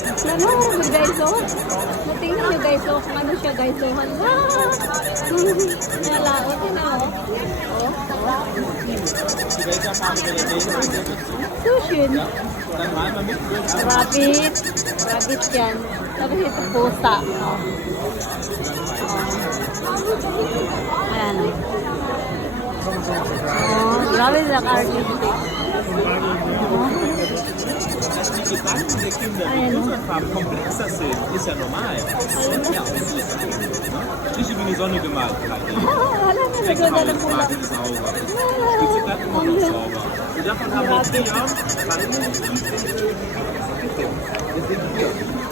Ano, guys, oh. Tingnan nyo, guys, oh. Kung ano siya, guys, oh. Hala. Nalaot, yun, oh. Sushin. Rabbit. Rabbit yan. Tapos ito, pusa. Oh. Ayan. Oh, grabe lang artistic. Die Gedanken der Kinder, die Farben komplexer sind, ist ja normal. Ja, Striche wie die Sonne gemalt. Denke mal, das Farben ist sauber. Die sind dann immer noch sauber. Und davon haben wir 4 Jahre.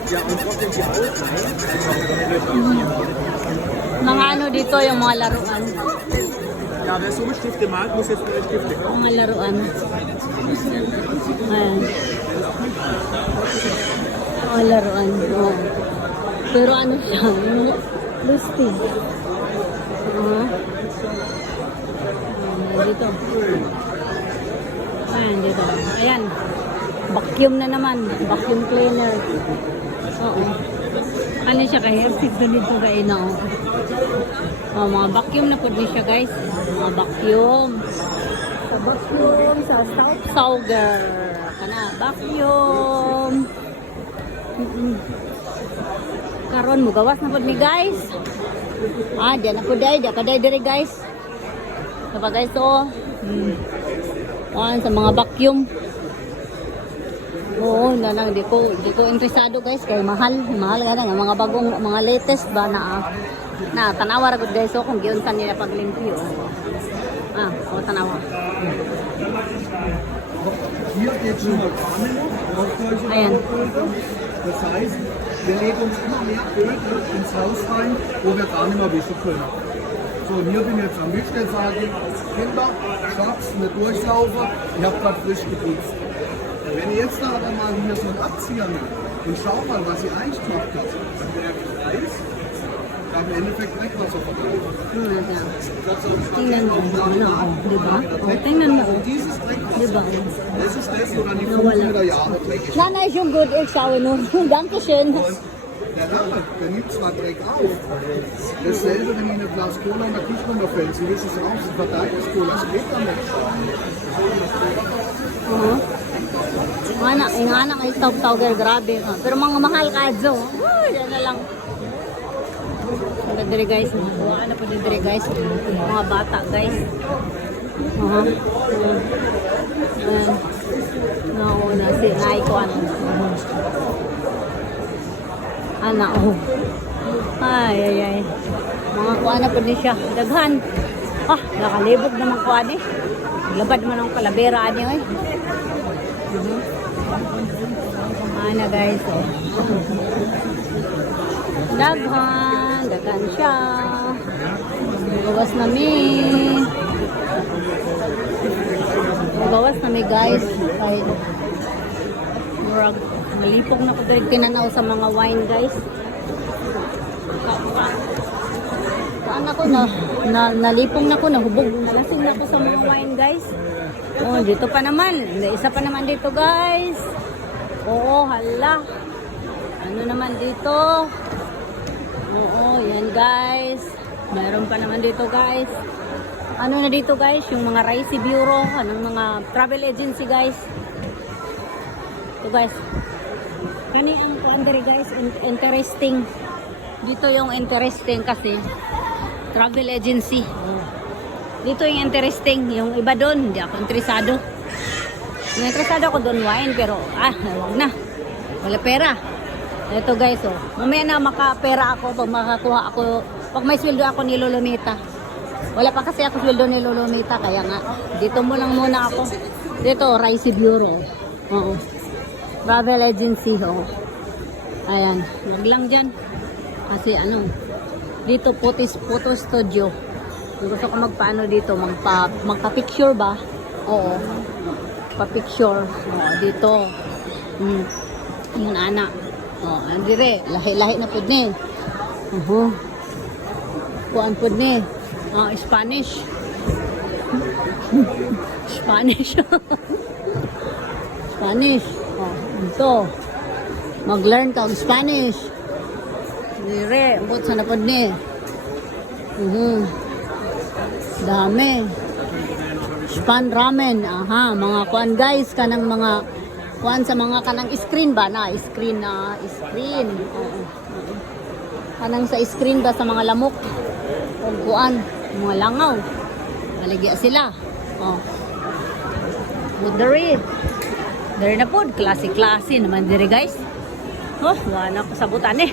Ja, und trotzdem die Mga ano dito yung mga laruan. Ja, wer so mit Stifte malt, muss jetzt mit Stifte kommen. Mga laruan. Ayan. Mga laruan. Oh. Pero ano siya? Lustig. Dito. Ayan, dito. Ayan. Vacuum na naman. Vacuum cleaner. Oo. Ano siya kaya? Sigdo nito kayo na. Oh, mga vacuum na po din siya, guys. Mga vacuum. Sa vacuum, sa sauger. Kana, vacuum. Karon mo gawas na po ni guys. Diyan na po day. Diyan pa day dire, guys. Diba, guys, oh. Sa mga vacuum. Oo, di ko interesado, guys, kaya mahal ka na mga bagong mga latest ba na tanawa ra gud, guys, so kung giunsan nila paglimpyo. Tanawa. Hier geht schon mal Ayan. Das heißt, wir legen uns immer mehr Öl ins Haus rein, wo wir gar nicht mehr wischen können. So, und hier bin ich jetzt am Wischen, sage ich, Kinder, Schatz, nicht durchlaufen, ich habe gerade frisch geputzt. Wenn ihr jetzt da aber mal hier so einen Abzieher nimmt und schaut mal, was ihr eigentlich gemacht habt, dann wäre Eis, dann im Endeffekt Dreckwasser verbraucht. Tingnan mo, diba? Tingnan mo, Dieses Dreckwasser, diba? das ist das, wo dann die 500 Jahre dreckig ist. Nana ist schon gut, ich schaue nur. Dankeschön. Der Rad, der nimmt zwar Dreck auf. Dasselbe, wenn Ihnen ein Glas Cola in der Küche runterfällt. Sie wissen es auch, Sie verteilt das Cola, das geht damit. Yung anak ay tawag-tawag, grabe. Pero mga mahal ka, Zo. Yan na lang. Ang dire, guys. Ano po dire, guys? Mga bata, guys. Nauna si Naiko, ano. Anak, oh. Ay. Mga kuha na po din siya. Daghan. Nakalibog naman kuha ni. Labad mo ng kalabera, ani, oy. Ano, guys, oh. Daghan siya. Bawas nami, guys. Kahit murag malipog na ko dahil tinanaw sa mga wine, guys. Ano ko nalipong na ko, nahubog. Nalasing na ko sa mga wine, guys. Oh, dito pa naman. Isa pa naman dito, guys. Oo, hala. Ano naman dito? Oo, yan, guys. Mayroon pa naman dito, guys. Ano na dito, guys? Yung mga Ricey Bureau, anong mga travel agency, guys. Ito, guys. Kani ang country, guys, interesting. Dito yung interesting kasi travel agency. Dito yung interesting. Yung iba doon, hindi ako interesado. Yung interesado ako doon wine, pero wag na. Wala pera. Ito, guys, oh. Mamaya na makapera ako pag makakuha ako. Pag may sweldo ako ni Lolonita. Wala pa kasi ako sweldo ni Lolonita, kaya nga dito mo lang muna ako. Dito, Ricey Bureau. Oo. Travel agency, oh. Ayan, wag lang dyan. Kasi dito photo studio. Kung gusto ko magpaano dito, magpa-picture ba? Oo. Pa-picture. Oo, dito. Yung anak. Oo, andire, lahi-lahi na pud ni. Kuan pud ni. Spanish. Spanish. Spanish. Oh, ito. mag-learn ka og Spanish. Dire, ambot sa napod ni. Dami. Span ramen. Aha, mga kuan guys, kanang mga kuan sa mga kanang screen ba na? Screen. Oo. Kanang sa screen ba sa mga lamok? O kuan, mga langaw. Maligya sila. Oh. Dari na po, klase-klase naman diri guys. Oh, wala na ko sabutan eh.